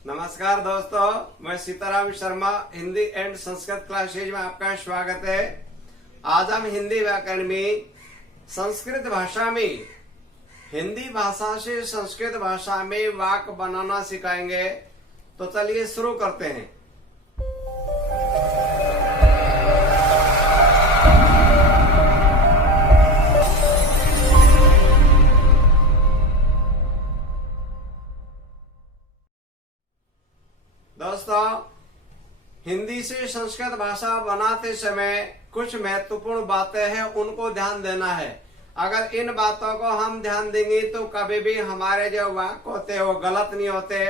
नमस्कार दोस्तों, मैं सीताराम शर्मा हिंदी एंड संस्कृत क्लासेज में आपका स्वागत है। आज हम हिंदी व्याकरण में संस्कृत भाषा में हिंदी भाषा से संस्कृत भाषा में वाक्य बनाना सिखाएंगे। तो चलिए शुरू करते हैं। दोस्तों, हिंदी से संस्कृत भाषा बनाते समय कुछ महत्वपूर्ण बातें हैं, उनको ध्यान देना है। अगर इन बातों को हम ध्यान देंगे तो कभी भी हमारे जो वाक्य होते हैं वो गलत नहीं होते।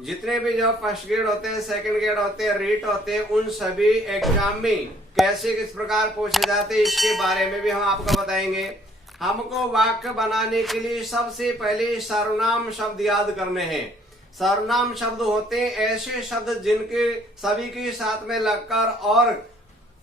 जितने भी जो फर्स्ट ग्रेड होते हैं, सेकंड ग्रेड होते हैं, रीट होते हैं, उन सभी एग्जाम में कैसे किस प्रकार पूछे जाते हैं इसके बारे में भी हम आपको बताएंगे। हमको वाक्य बनाने के लिए सबसे पहले सर्वनाम शब्द याद करने हैं। सर्वनाम शब्द होते हैं ऐसे शब्द जिनके सभी के साथ में लगकर और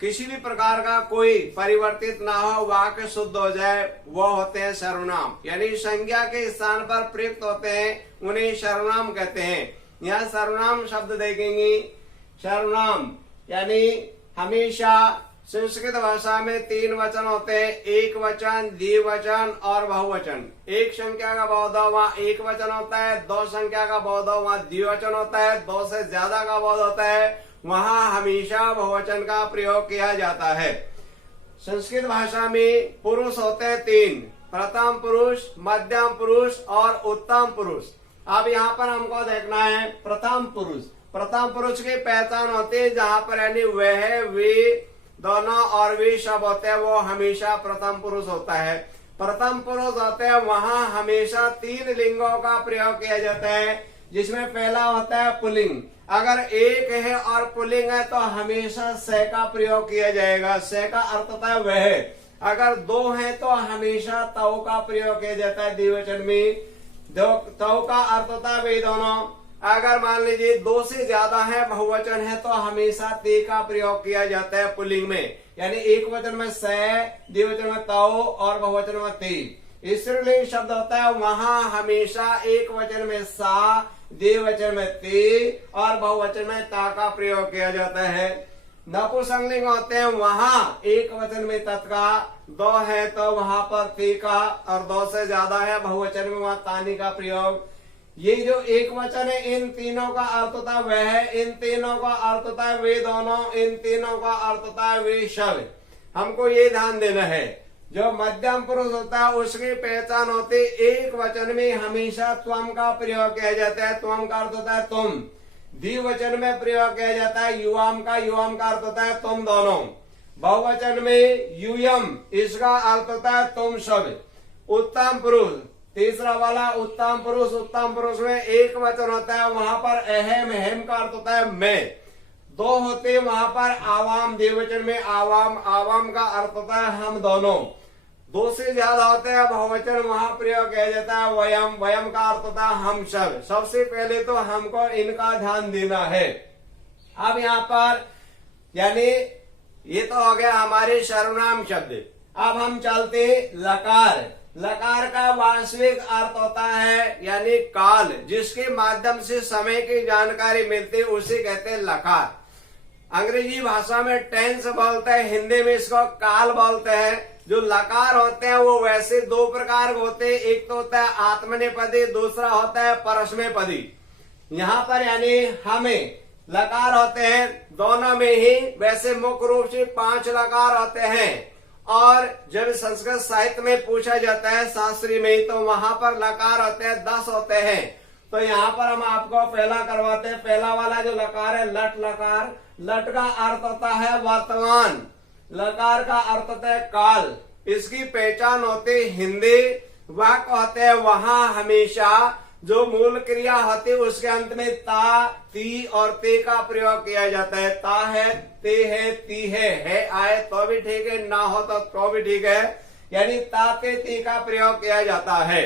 किसी भी प्रकार का कोई परिवर्तित ना हो, वाक्य शुद्ध हो जाए, वो होते हैं सर्वनाम। यानी संज्ञा के स्थान पर प्रयुक्त होते हैं, उन्हें सर्वनाम कहते हैं। यहाँ सर्वनाम शब्द देखेंगे। सर्वनाम यानी हमेशा संस्कृत भाषा में 3 वचन होते हैं, एक वचन, द्विवचन और बहुवचन। एक संख्या का बहुधा वहाँ एक वचन होता है, 2 संख्या का बहुधा वहाँ द्विवचन होता है, 2 से ज्यादा का बहुधा होता है, वहाँ हमेशा बहुवचन का प्रयोग किया जाता है। संस्कृत भाषा में पुरुष होते हैं 3, प्रथम पुरुष, मध्यम पुरुष और उत्तम पुरुष। अब यहाँ पर हमको देखना है प्रथम पुरुष। प्रथम पुरुष की पहचान होती है जहाँ पर यानी वह, वे दोनों और वे शब्द होते हैं, वो हमेशा प्रथम पुरुष होता है। प्रथम पुरुष होते हैं वहाँ हमेशा 3 लिंगों का प्रयोग किया जाता है, जिसमें पहला होता है पुल्लिंग। अगर एक है और पुल्लिंग है तो हमेशा से का प्रयोग किया जाएगा। से का अर्थ होता है वह। अगर 2 है तो हमेशा तव का प्रयोग किया जाता है द्विवचन में। तव का अर्थ होता है वे दोनों। अगर मान लीजिए 2 से ज्यादा है, बहुवचन है, तो हमेशा ते का प्रयोग किया जाता है पुल्लिंग में। यानी एक वचन में से, द्विवचन में तव और बहुवचन में ते। स्त्रीलिंग शब्द होता है वहाँ हमेशा एक वचन में सा, द्विवचन में ते और बहुवचन में ता का प्रयोग किया जाता है। नपुंसकलिंग होते हैं वहाँ एक वचन में तत्का, 2 है तो वहाँ पर ते का, और 2 से ज्यादा है बहुवचन में वहाँ तानी का प्रयोग। ये जो एक वचन है इन तीनों का अर्थ होता है वह, इन तीनों का अर्थ होता है वे दोनों, इन तीनों का अर्थ होता है वे सब। हमको ये ध्यान देना है। जो मध्यम पुरुष होता है उसकी पहचान होती है एक वचन में हमेशा त्वम का प्रयोग किया जाता है। त्वम का अर्थ होता है तुम। द्विवचन में प्रयोग किया जाता है युवाम का अर्थ होता है तुम दोनों। बहुवचन में यूयम, इसका अर्थ होता है तुम सब। उत्तम पुरुष, तीसरा वाला उत्तम पुरुष में एक वचन होता है, वहां पर अहम, अहम का अर्थ होता है मैं। 2 होते हैं वहां पर आवाम, द्विवचन में आवाम, आवाम का अर्थ होता है हम दोनों। 2 से ज्यादा होते हैं बहुवचन, वहां प्रयोग किया जाता है वयम, वयम का अर्थ होता है हम सब। सबसे पहले तो हमको इनका ध्यान देना है। अब यहाँ पर यानी ये तो हो गया हमारे सर्वनाम शब्द। अब हम चलते लकार। लकार का वास्तविक अर्थ होता है यानी काल, जिसके माध्यम से समय की जानकारी मिलती है उसे कहते हैं लकार। अंग्रेजी भाषा में टेंस बोलते हैं, हिंदी में इसको काल बोलते हैं। जो लकार होते हैं वो वैसे 2 प्रकार के होते हैं, एक तो होता है आत्मनेपदी, दूसरा होता है परस्मैपदी। यहाँ पर यानी हमें लकार होते हैं दोनों में ही। वैसे मुख्य रूप से 5 लकार होते हैं, और जब संस्कृत साहित्य में पूछा जाता है शास्त्री में तो वहां पर लकार होते हैं 10 होते हैं। तो यहाँ पर हम आपको पहला करवाते हैं। पहला वाला जो लकार है लट लकार। लट का अर्थ होता है वर्तमान, लकार का अर्थ होता है काल। इसकी पहचान होती है हिंदी वाक्य होते हैं वहां हमेशा जो मूल क्रिया होती है उसके अंत में ता, ती और ते का प्रयोग किया जाता है। ता है, ते है, ती है आए तो भी ठीक है, ना हो तो भी ठीक है। यानी ता, ते, ती का प्रयोग किया जाता है।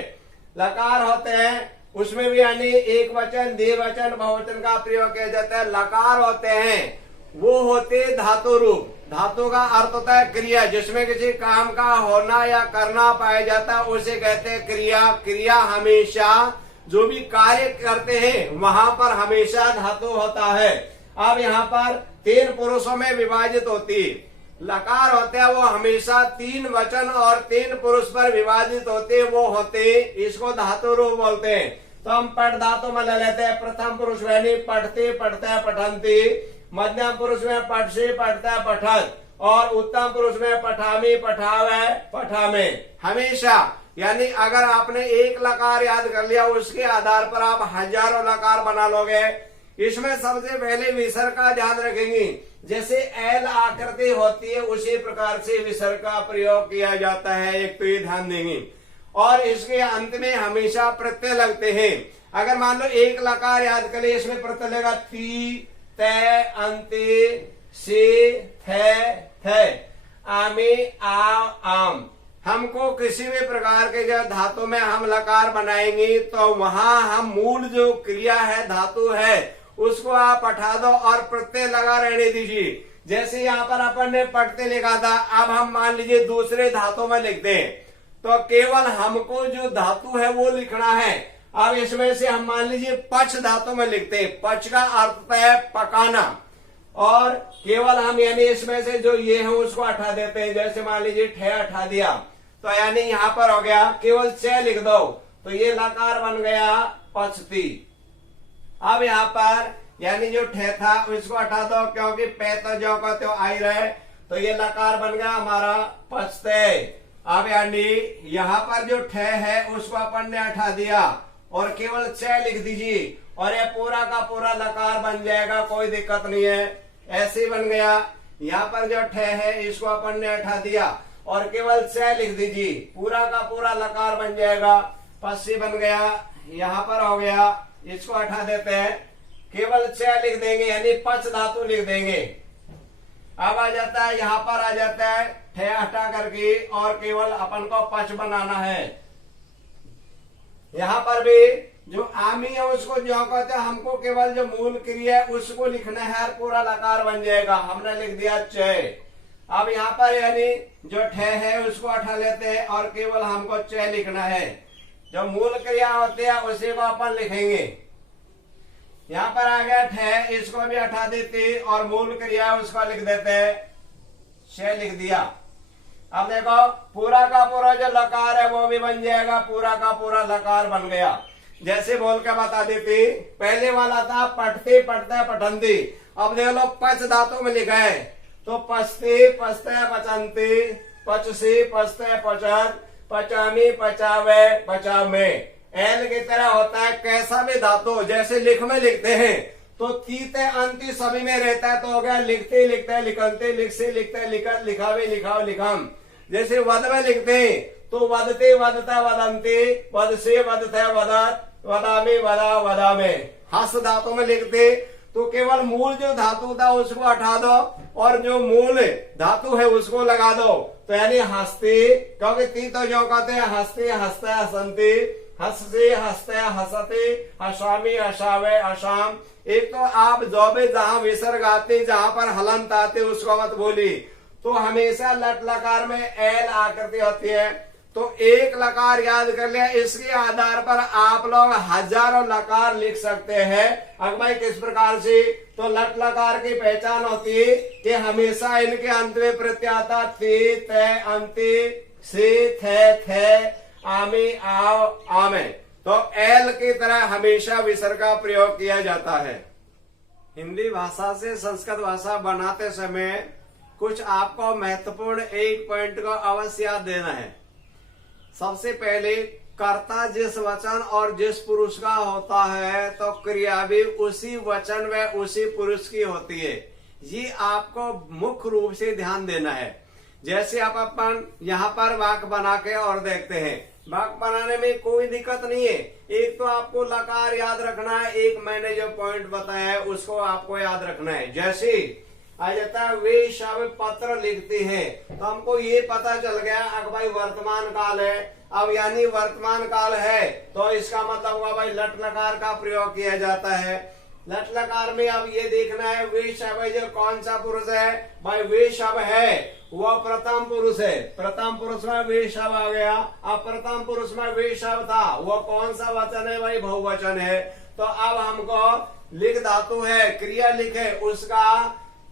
लकार होते हैं उसमें भी यानी एक वचन, द्विवचन, बहुवचन का प्रयोग किया जाता है। लकार होते हैं वो होते धातु रूप। धातु का अर्थ होता है क्रिया, जिसमें किसी काम का होना या करना पाया जाता है उसे कहते हैं क्रिया। क्रिया हमेशा जो भी कार्य करते हैं वहां पर हमेशा धातु होता है। अब यहाँ पर 3 पुरुषों में विभाजित होती, लकार होते हैं वो हमेशा 3 वचन और 3 पुरुष पर विभाजित होते, वो होते, इसको धातु रूप बोलते हैं। तो हम पठ धातु में ले लेते हैं। प्रथम पुरुष में पढ़ते पढ़ते पठंती, मध्यम पुरुष में पठसे पढ़ता पठत, और उत्तम पुरुष में पठामी पठावे पठामे। हमेशा यानी अगर आपने एक लकार याद कर लिया, उसके आधार पर आप हजारों लकार बना लोगे। इसमें सबसे पहले विसर्ग का ध्यान रखेंगे। जैसे एल आकृति होती है उसी प्रकार से विसर्ग का प्रयोग किया जाता है, एक तो ये ध्यान देंगे। और इसके अंत में हमेशा प्रत्यय लगते हैं। अगर मान लो एक लकार याद कर लिया, इसमें प्रत्यय लगेगा ती, तय, अंते, से, थे, आमे, आम। हमको किसी भी प्रकार के जब धातु में हम लकार बनाएंगे तो वहां हम मूल जो क्रिया है, धातु है, उसको आप हटा दो और प्रत्यय लगा रहने दीजिए। जैसे यहाँ पर अपन ने पढ़ते लिखा था, अब हम मान लीजिए दूसरे धातु में लिखते हैं तो केवल हमको जो धातु है वो लिखना है। अब इसमें से हम मान लीजिए पच धातु में लिखते हैं, पच का अर्थ है पकाना, और केवल हम यानी इसमें से जो ये है उसको हटा देते हैं। जैसे मान लीजिए ठे हटा दिया तो यानी यहाँ पर हो गया केवल च लिख दो तो ये लकार बन गया पचती। अब यहाँ पर यानी जो ठे था उसको हटा दो, क्योंकि पे तो जो का त्यो आई रहे, तो ये लकार बन गया हमारा पचते। अब यानी यहाँ पर जो ठे है उसको अपन ने हटा दिया और केवल च लिख दीजिए और ये पूरा का पूरा लकार बन जाएगा, कोई दिक्कत नहीं है। ऐसे बन गया। यहाँ पर जो ठे है इसको अपन ने हटा दिया और केवल च लिख दीजिए, पूरा का पूरा लकार बन जाएगा। पस्सी बन गया, यहाँ पर हो गया, इसको हटा देते हैं, केवल च लिख देंगे यानी पच धातु लिख देंगे। अब आ जाता है, यहाँ पर आ जाता है ठे हटा करके और केवल अपन को पच बनाना है। यहाँ पर भी जो आमी है उसको जो कहते हैं, हमको केवल जो मूल क्रिया है उसको लिखना है, पूरा लकार बन जाएगा। हमने लिख दिया च। अब यहाँ पर यानी जो ठे है उसको हटा लेते हैं और केवल हमको च लिखना है। जो मूल क्रिया होती है उसी को अपन लिखेंगे। यहाँ पर आ गया ठे, इसको भी हटा देते और मूल क्रिया उसको लिख देते, च लिख दिया। अब देखो पूरा का पूरा जो लकार है वो भी बन जाएगा, पूरा का पूरा लकार बन गया। जैसे बोल के बता देती, पहले वाला था पढ़ते पढ़ते पठंती, अब देख लो पच धातु में लिखा है तो पचते पचते पचंती, पचसी पचते पचत, पचामी पचावे पचामे। एल की तरह होता है कैसा भी धातु, जैसे लिख में लिखते हैं तो तीते अंति सभी में रहता है, तो हो गया लिखते लिखते लिखनते, लिख से लिखते लिखत, लिखावे लिखाव लिखम। जैसे वद में लिखते हैं तो वदते वदता वदंती, वद से वदते वदत, वदामी वदा वदामे। हस धातु में लिखते तो केवल मूल जो धातु था उसको हटा दो और जो मूल धातु है उसको लगा दो, तो यानी हंसते, क्योंकि ती तो जो कहते हैं हंसते हंसते हसंती, हंसते हंसते हंसते, हसामी हसावे हसाम। एक तो आप जो भी जहां विसर्ग आते, जहां पर हलंत आते उसको मत बोली, तो हमेशा लट लकार में एल आकृति होती है। तो एक लकार याद कर लिया, इसके आधार पर आप लोग हजारों लकार लिख सकते हैं। अब भाई किस प्रकार से, तो लट लकार की पहचान होती है कि हमेशा इनके अंत में प्रत्यय आता, थे ते अंति, से थे आमे आओ आमे। तो एल की तरह हमेशा विसर्ग का प्रयोग किया जाता है। हिंदी भाषा से संस्कृत भाषा बनाते समय कुछ आपको महत्वपूर्ण एक पॉइंट को अवश्य याद देना है। सबसे पहले कर्ता जिस वचन और जिस पुरुष का होता है तो क्रिया भी उसी वचन व उसी पुरुष की होती है। ये आपको मुख्य रूप से ध्यान देना है। जैसे आप अपन यहाँ पर वाक्य बना के और देखते हैं, वाक्य बनाने में कोई दिक्कत नहीं है। एक तो आपको लकार याद रखना है, एक मैंने जो पॉइंट बताया है उसको आपको याद रखना है। जैसे आ जाता है वे शब्द पत्र लिखते हैं, तो हमको ये पता चल गया अब भाई वर्तमान काल है। अब यानी वर्तमान काल है तो इसका मतलब हुआ भाई लट लकार का प्रयोग किया जाता है। लट लकार में अब ये देखना है वे शब है जो कौन सा पुरुष है भाई, वे शब है वह प्रथम पुरुष है। प्रथम पुरुष में वे शब आ गया। अब प्रथम पुरुष में वे शब था, वह कौन सा वचन है भाई, बहुवचन है। तो अब हमको लिख धातु है, क्रिया लिखे, उसका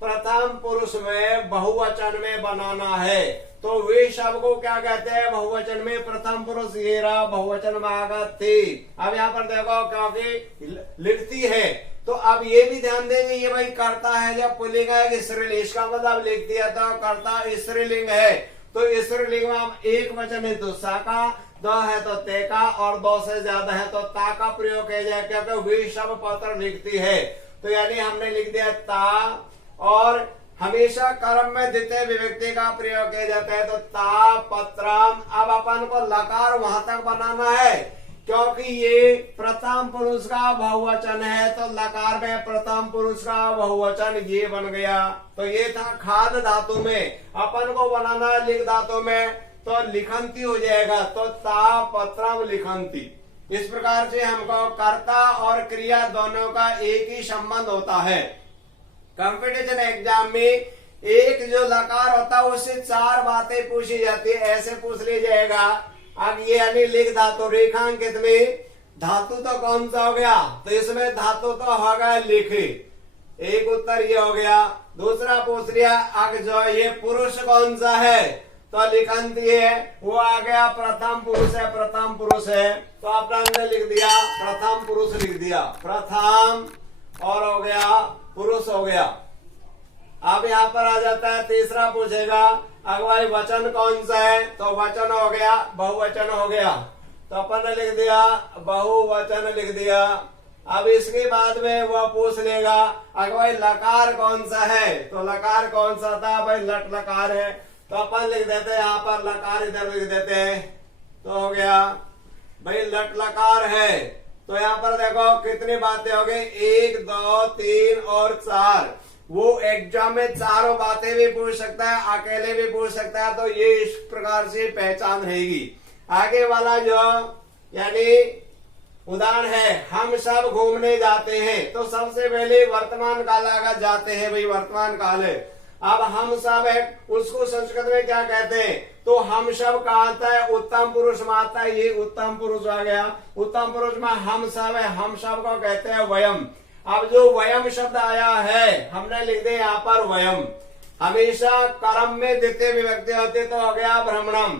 प्रथम पुरुष में बहुवचन में बनाना है। तो वे शब्द को क्या कहते हैं बहुवचन में, प्रथम पुरुष ये रहा बहुवचन में आगा थी। अब यहाँ पर देखो क्योंकि लिखती है, तो अब ये भी ध्यान देंगे ये भाई कर्ता है जब पुल्लिंग है कि स्त्रीलिंग, इसका मतलब लिख दिया तो कर्ता स्त्रीलिंग है। तो स्त्रीलिंग में हम एक वचन है तो सा का, दो है तो ते का, और दो से ज्यादा है तो ता का प्रयोग किया जाए, क्योंकि वे शब्द पत्र लिखती है। तो यानी हमने लिख दिया ता, और हमेशा कर्म में द्वितीय विभक्ति का प्रयोग किया जाता है, तो ता पत्रम। अब अपन को लकार वहां तक बनाना है क्योंकि ये प्रथम पुरुष का बहुवचन है, तो लकार में प्रथम पुरुष का बहुवचन ये बन गया। तो ये था खाद धातु में, अपन को बनाना है लिख धातु में, तो लिखंती हो जाएगा, तो ता पत्रम लिखंती। इस प्रकार से हमको कर्ता और क्रिया दोनों का एक ही संबंध होता है। कंपटीशन एग्जाम में एक जो लकार होता है उससे चार बातें पूछी जाती है, ऐसे पूछ ली जाएगा। अब ये यानी लिख धातु, रेखांकित में धातु तो कौन सा हो गया, तो इसमें धातु तो होगा लिख, एक उत्तर ये हो गया। दूसरा पूछ लिया अब जो ये पुरुष कौन सा है, तो लिखंती है, वो आ गया प्रथम पुरुष है, प्रथम पुरुष है, तो आपने लिख दिया प्रथम पुरुष लिख दिया, प्रथम और हो गया पुरुष हो गया। अब यहाँ पर आ जाता है तीसरा पूछेगा अगवाई वचन कौन सा है, तो वचन हो गया बहुवचन हो गया, तो अपन ने लिख दिया बहुवचन लिख दिया। अब इसके बाद में वह पूछ लेगा अगवाई लकार कौन सा है, तो लकार कौन सा था भाई, लट लकार है, तो अपन लिख देते हैं यहाँ पर लकार इधर लिख देते हैं, तो हो गया भाई लट लकार है। तो यहाँ पर देखो कितनी बातें हो गई, 1 2 3 और 4। वो एग्जाम में चारों बातें भी पूछ सकता है, अकेले भी पूछ सकता है, तो ये इस प्रकार से पहचान रहेगी। आगे वाला जो यानी उदाहरण है, हम सब घूमने जाते हैं, तो सबसे पहले वर्तमान काल आगा जाते हैं भाई, वर्तमान काल है। अब हम सब है उसको संस्कृत में क्या कहते हैं, तो हम सब का आता है उत्तम पुरुष में आता है, ये उत्तम पुरुष आ गया। उत्तम पुरुष में हम सब है, हम सब को कहते हैं वयम। अब जो वयम शब्द आया है हमने लिख दिया यहाँ पर वयम, हमेशा कर्म में द्वितीय विभक्ति होती, तो हो गया भ्रमणम।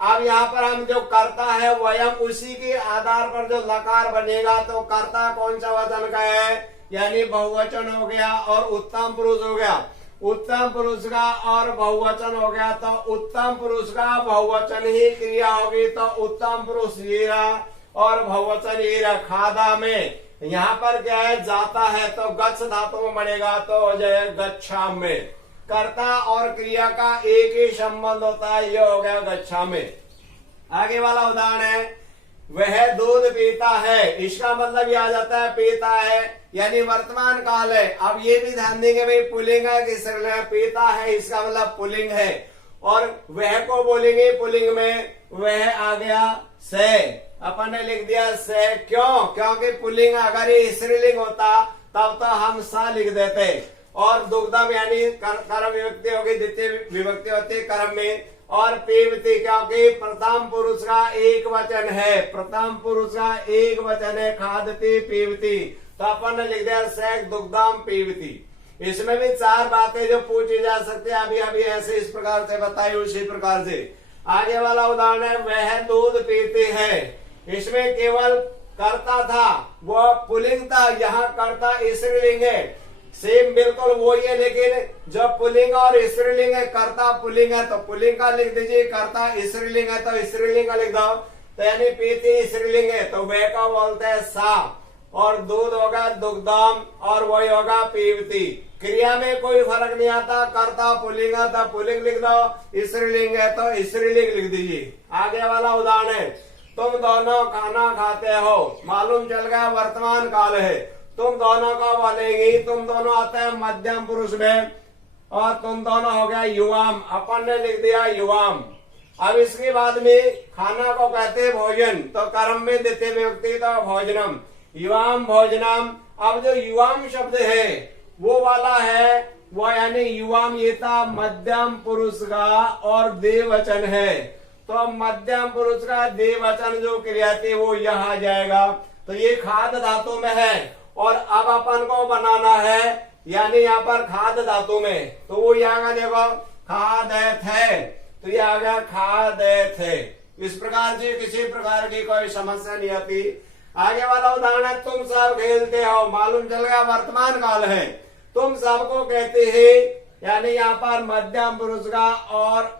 अब यहाँ पर हम जो कर्ता है वयम, उसी के आधार पर जो लकार बनेगा, तो कर्ता कौन सा वचन का है, यानी बहुवचन हो गया और उत्तम पुरुष हो गया। उत्तम पुरुष का और बहुवचन हो गया, तो उत्तम पुरुष का बहुवचन ही क्रिया होगी, तो उत्तम पुरुष ये रहा और बहुवचन ये रहा। खादा में यहाँ पर क्या है, जाता है, तो गच्छ धातु में बनेगा, तो हो जाए गच्छा में। कर्ता और क्रिया का एक ही संबंध होता है, ये हो गया गच्छा में। आगे वाला उदाहरण है, वह दूध पीता है, इसका मतलब ये आ जाता है पीता है, यानी वर्तमान काल है। अब ये भी ध्यान देंगे भाई पुल्लिंग है कि स्त्रीलिंग है, पीता है इसका मतलब पुल्लिंग है, और वह को बोलेंगे पुल्लिंग में, वह आ गया से, अपन ने लिख दिया से। क्यों, क्योंकि पुल्लिंग अगर ये स्त्रीलिंग होता तब तो हम सा लिख देते, और दुग्धम यानी कर्म विभक्ति होगी, द्वितीय विभक्ति होती है कर्म में, और पीवती क्योंकि प्रथम पुरुष का एक वचन है, प्रथम पुरुष का एक वचन है, खादती पीवती, तो अपन ने लिख दिया से दुग्धम पीवती। इसमें भी चार बातें जो पूछी जा सकती है, अभी अभी ऐसे इस प्रकार से बताई उसी प्रकार से। आगे वाला उदाहरण है, वह दूध पीती है, इसमें केवल कर्ता था, वह पुल्लिंग था, यहाँ कर्ता स्त्रीलिंग है, सेम बिल्कुल वो ही है, लेकिन जब पुल्लिंग और स्त्रीलिंग है, कर्ता पुल्लिंग है तो पुल्लिंग का लिख दीजिए, कर्ता स्त्रीलिंग है तो स्त्रीलिंग का लिख दो, तो यानी पीती स्त्रीलिंग है तो वह का बोलते हैं सा, और दूध होगा दुग्धम, और वही होगा पीवती। क्रिया में कोई फर्क नहीं आता, कर्ता पुल्लिंग है तो पुल्लिंग लिख दो, स्त्रीलिंग है तो स्त्रीलिंग लिख दीजिए। आगे वाला उदाहरण है, तुम दोनों खाना खाते हो, मालूम चल गया वर्तमान काल है, तुम दोनों का बोलेंगे, तुम दोनों आता है मध्यम पुरुष में, और तुम दोनों हो गया युवाम, अपन ने लिख दिया युवाम। अब इसके बाद में खाना को कहते हैं भोजन, तो कर्म में देते व्यक्ति तो भोजनम, युवाम भोजनम। अब जो युवाम शब्द है वो वाला है, वो यानी युवाम ये था मध्यम पुरुष का और देववचन है। तो मध्यम पुरुष का देववचन जो क्रिया थी वो यहाँ आ जाएगा। तो ये खाद धातु में है और अब अपन को बनाना है यानी यहाँ पर खाद धातु में, तो वो यहाँ का देखो खादत है, तो ये आ गया खादत है। इस प्रकार से किसी प्रकार की कोई समस्या नहीं आती। आगे वाला उदाहरण है तुम सब खेलते हो, मालूम चल गया वर्तमान काल है। तुम सबको कहते हैं यानी यहाँ पर मध्यम पुरुष का और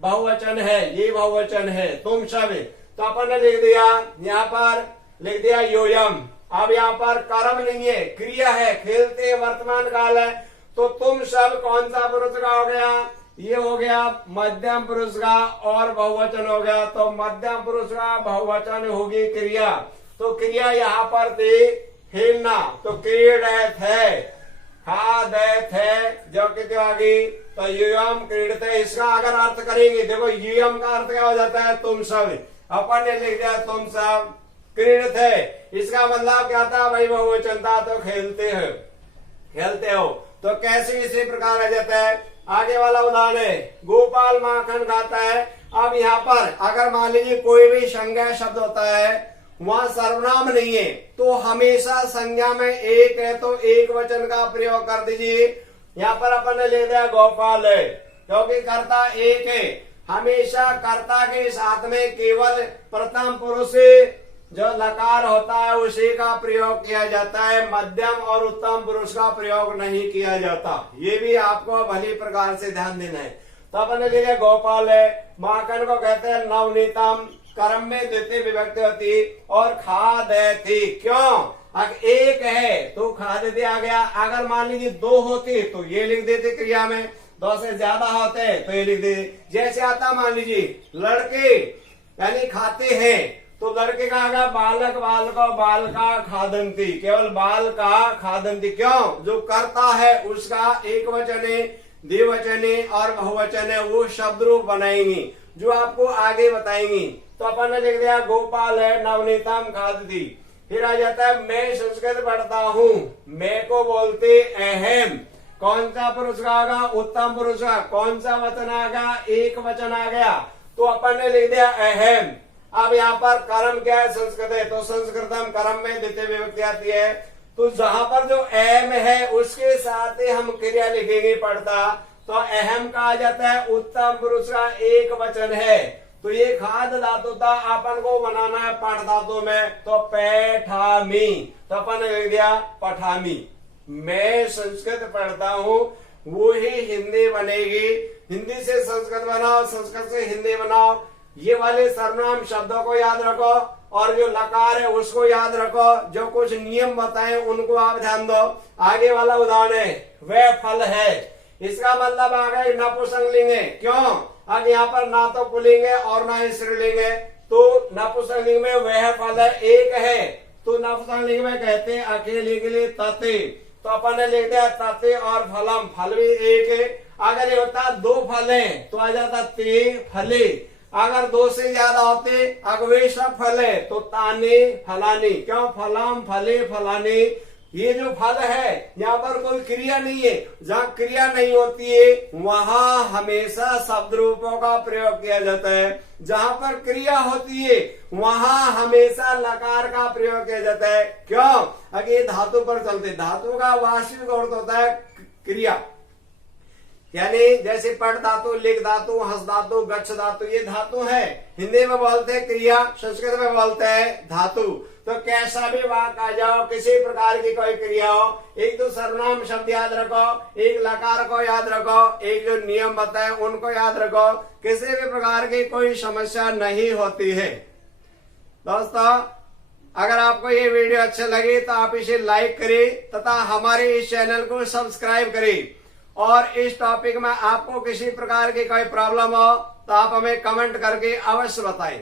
बहुवचन है, ये बहुवचन है तुम सब। तो अपन ने लिख दिया यहाँ पर, लिख दिया योयम। अब यहाँ पर कर्म नहीं है, क्रिया है, खेलते वर्तमान काल है। तो तुम सब कौन सा पुरुष का हो गया, ये हो गया मध्यम पुरुष का और बहुवचन हो गया। तो मध्यम पुरुष का बहुवचन होगी क्रिया। तो क्रिया यहाँ पर थी खेलना, तो क्रीडत है, खादत है, जो कि आ गई तो युयम क्रीडते। इसका अगर अर्थ करेंगे, देखो युयम का अर्थ क्या हो जाता है तुम सब, अपन ने लिख दिया तुम सब क्रीडत है। इसका मतलब क्या था भाई, बहुवचन था, तो खेलते हो, खेलते हो। तो कैसे इसी प्रकार आ जाता है। आगे वाला उदाहरण है गोपाल माखन खाता है। अब यहाँ पर अगर मान लीजिए कोई भी संज्ञा शब्द होता है, वहां सर्वनाम नहीं है, तो हमेशा संज्ञा में एक है तो एक वचन का प्रयोग कर दीजिए। यहाँ पर अपन ने ले दिया गोपाल है, क्योंकि कर्ता एक है। हमेशा कर्ता के साथ में केवल प्रथम पुरुष जो लकार होता है उसी का प्रयोग किया जाता है, मध्यम और उत्तम पुरुष का प्रयोग नहीं किया जाता। ये भी आपको भली प्रकार से ध्यान देना है। तो अपन ने लिया गोपाल है, माखन को कहते हैं नवनीतम, कर्म में द्वितीय विभक्ति होती और खादति। क्यों, अगर एक है तो खादति आ गया। अगर मान लीजिए दो होती तो ये लिख देते क्रिया में, दो से ज्यादा होते तो ये लिख देते। जैसे आता मान लीजिए लड़के यानी खाते हैं, तो लड़के का आगा बालक बालको बालका खादंती, केवल बाल का खादंती। क्यों, जो करता है उसका एक वचने, द्विवचने और बहुवचने वो शब्द रूप बनाएंगी जो आपको आगे बताएंगी। तो अपन ने लिख दिया गोपाल है नवनीतम खादती। फिर आ जाता है मैं संस्कृत पढ़ता हूँ, मैं को बोलते अहम। कौन सा पुरुष का आगा, उत्तम पुरुष का। कौन सा वचन आ गया, एक वचन आ गया, तो अपन ने लिख दिया अहम। अब यहाँ पर कर्म क्या है, संस्कृत है, तो संस्कृतम कर्म में द्वितीय विभक्ति आती है। तो जहां पर जो अहम है उसके साथ ही हम क्रिया लिखेंगे पढ़ता, तो अहम का आ जाता है उत्तम पुरुष का एक वचन है। तो ये खाद धातु था, अपन को बनाना है पाठ धातु में, तो पैठामी, तो अपन ने लिख दिया पठामी। मैं संस्कृत पढ़ता हूँ, वो ही हिंदी बनेगी। हिंदी से संस्कृत बनाओ, संस्कृत से हिंदी बनाओ। ये वाले सर्वनाम शब्दों को याद रखो और जो लकार है उसको याद रखो। जो कुछ नियम बताए उनको आप ध्यान दो। आगे वाला उदाहरण है वह फल है। इसका मतलब आ गया नपुंसकलिंग है। क्यों, अब यहाँ पर ना तो पुल्लिंग है और ना ही स्त्रीलिंग है, तो नपुंसकलिंग में वह फल है एक है, तो नपुंसकलिंग में कहते हैं अकेले के लिए तते। तो अपन ने लिख दिया तते और फलम, फल भी एक है। अगर ये होता दो फल है तो आ जाता ते फले। अगर दो से ज्यादा होते अगवेश फल है तो ताने फलाने। क्यों, फलम फले फलाने। ये जो फल है यहाँ पर कोई क्रिया नहीं है। जहाँ क्रिया नहीं होती है वहां हमेशा शब्द रूपों का प्रयोग किया जाता है। जहाँ पर क्रिया होती है वहां हमेशा लकार का प्रयोग किया जाता है। क्यों, अगर ये धातु पर चलते, धातु का वास्तविक अर्थ होता है क्रिया, यानी जैसे पढ़ धातु, लिख धातु, हंस धातु, गच्छ धातु, ये धातु है। हिंदी में बोलते हैं क्रिया, संस्कृत में बोलते हैं धातु। तो कैसा भी वाक्य आ जाओ, किसी प्रकार की कोई क्रिया हो, एक तो सर्वनाम शब्द याद रखो, एक लकार को याद रखो, एक जो नियम बताए उनको याद रखो। किसी भी प्रकार की कोई समस्या नहीं होती है। दोस्तों, अगर आपको ये वीडियो अच्छे लगे तो आप इसे लाइक करें तथा हमारे इस चैनल को सब्सक्राइब करें। और इस टॉपिक में आपको किसी प्रकार की कोई प्रॉब्लम हो तो आप हमें कमेंट करके अवश्य बताएं।